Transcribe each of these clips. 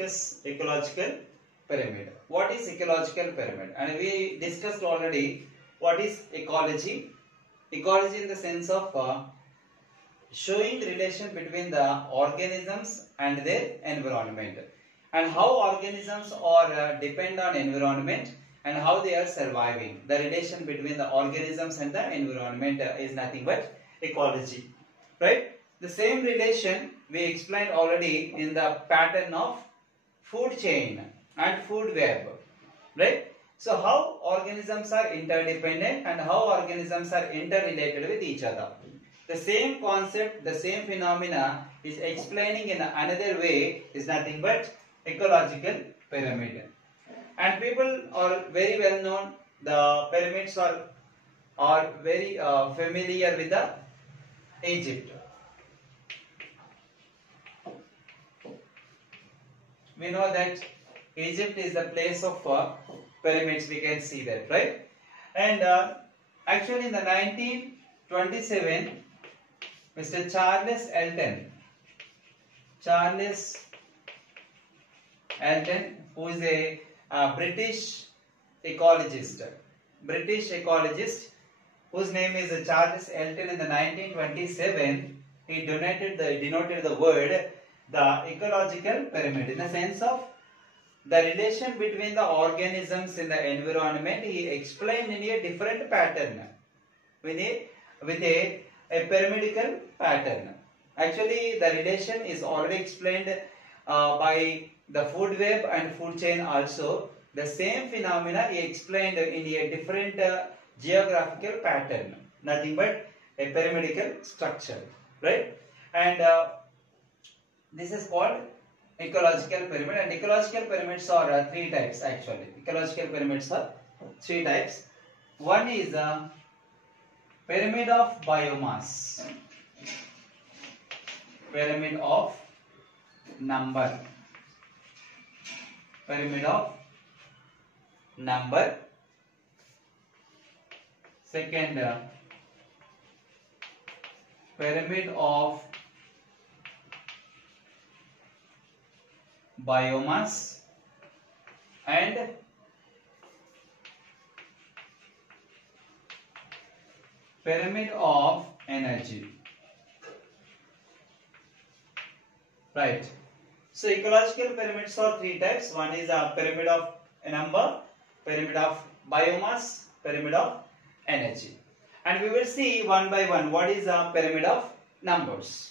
discuss ecological pyramid. What is ecological pyramid? And we discussed already what is ecology. Ecology in the sense of showing relation between the organisms and their environment, and how organisms are depend on environment and how they are surviving. The relation between the organisms and the environment is nothing but ecology, right? The same relation we explained already in the pattern of food chain and food web, right? So how organisms are interdependent and how organisms are interrelated with each other. The same concept, the same phenomena is explaining in another way is nothing but ecological pyramid. And people are very well known, the pyramids are very familiar with the Egypt. We know that Egypt is the place of pyramids, we can see that, right? And actually in the 1927, Mr. Charles Elton, who is a British ecologist, whose name is Charles Elton, in the 1927, he denoted the word the ecological pyramid in the sense of the relation between the organisms in the environment. He explained in a different pattern with a pyramidical pattern. Actually, the relation is already explained by the food web and food chain also. The same phenomena he explained in a different geographical pattern, nothing but a pyramidical structure, right? And this is called ecological pyramid, and ecological pyramids are three types actually. Ecological pyramids are three types. One is a pyramid of biomass, pyramid of number, pyramid of number. Second, pyramid of biomass, and pyramid of energy, right? So ecological pyramids are three types. One is a pyramid of number, pyramid of biomass, pyramid of energy. And we will see one by one what is a pyramid of numbers.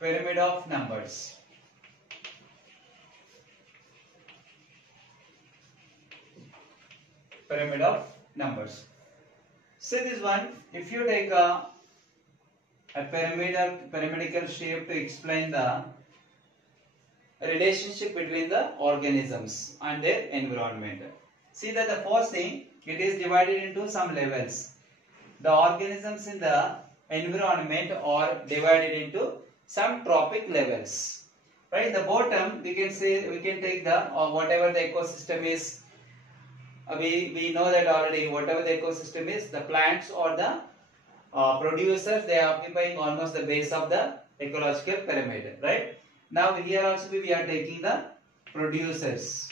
Pyramid of numbers. Pyramid of numbers. See this one. If you take a pyramidical shape to explain the relationship between the organisms and their environment. See that the first thing, it is divided into some levels. The organisms in the environment are divided into some trophic levels, right? In the bottom we can take the whatever the ecosystem is. We know that already. Whatever the ecosystem is, the plants or the producers, they are occupying almost the base of the ecological pyramid, right? Now here also we are taking the producers,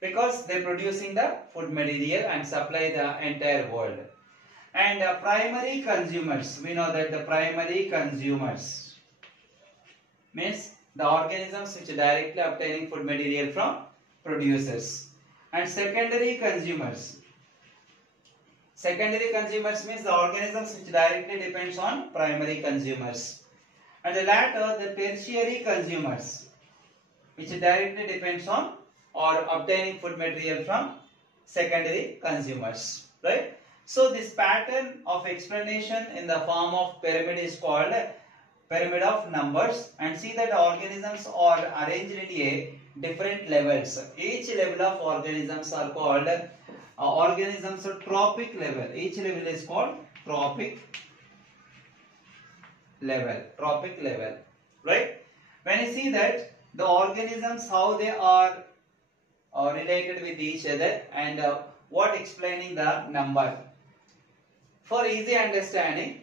because they are producing the food material and supply the entire world. And primary consumers, we know that the primary consumers means the organisms which are directly obtaining food material from producers. And secondary consumers means the organisms which directly depends on primary consumers. And the latter, the tertiary consumers, which directly depends on or obtaining food material from secondary consumers, right? So this pattern of explanation in the form of pyramid is called pyramid of numbers. And see that organisms are arranged in a different levels. Each level of organisms are called organisms of trophic level. Each level is called trophic level, right? When you see that the organisms, how they are related with each other, and what explaining the number. For easy understanding,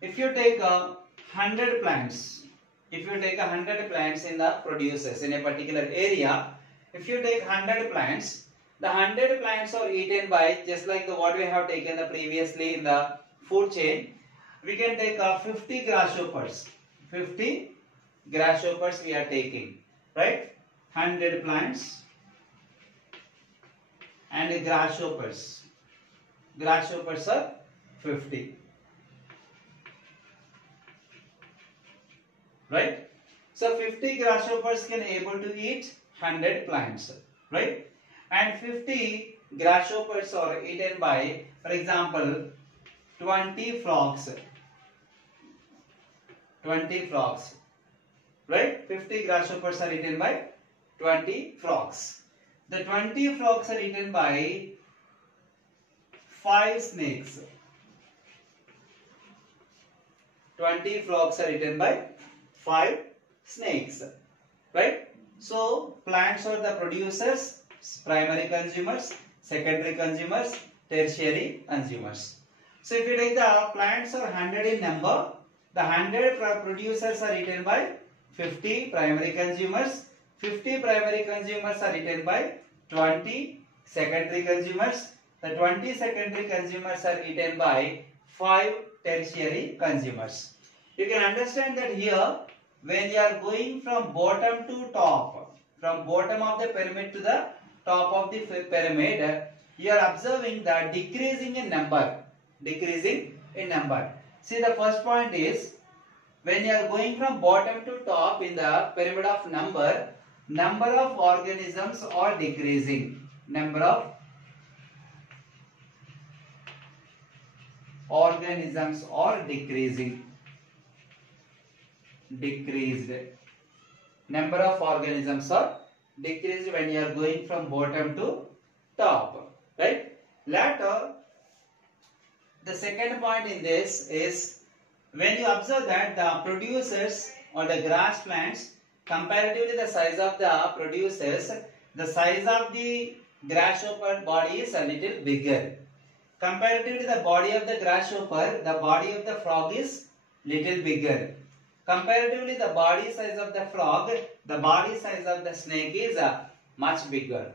if you take 100 plants, if you take 100 plants in the producers in a particular area, if you take 100 plants, the 100 plants are eaten by, just like the what we have taken the previously in the food chain, we can take 50 grasshoppers. 50 grasshoppers we are taking, right? 100 plants and grasshoppers. Grasshoppers are 50. Right? So 50 grasshoppers can able to eat 100 plants, right? And 50 grasshoppers are eaten by, for example, 20 frogs. 20 frogs, right? 50 grasshoppers are eaten by 20 frogs. The 20 frogs are eaten by 5 snakes. 20 frogs are eaten by 5 snakes, right? So plants are the producers, primary consumers, secondary consumers, tertiary consumers. So if you take the plants are 100 in number, the 100 producers are eaten by 50 primary consumers, 50 primary consumers are eaten by 20 secondary consumers, the 20 secondary consumers are eaten by 5 tertiary consumers. You can understand that here, when you are going from bottom to top, from bottom of the pyramid to the top of the pyramid, you are observing the decreasing in number. Decreasing in number. See, the first point is, when you are going from bottom to top in the pyramid of number of organisms are decreasing. Number of organisms are decreasing. Decreased. Number of organisms are decreased when you are going from bottom to top, right? Later, the second point in this is, when you observe that the producers or the grass plants, comparatively the size of the producers, the size of the grasshopper body is a little bigger. Comparatively the body of the grasshopper, the body of the frog is little bigger. Comparatively the body size of the frog, the body size of the snake is much bigger,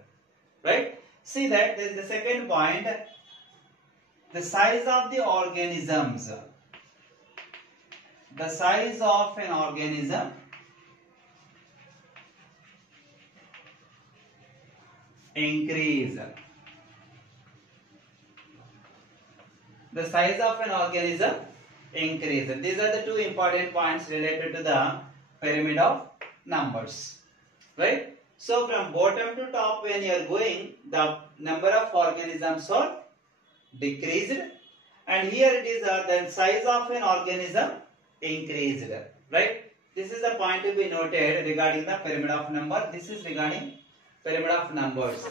right? See that this is the second point, the size of the organisms. The size of an organism increase. The size of an organism increase. These are the two important points related to the pyramid of numbers, right? So from bottom to top, when you are going, the number of organisms are decreased, and here it is the size of an organism increased, right? This is the point to be noted regarding the pyramid of number. This is regarding pyramid of numbers.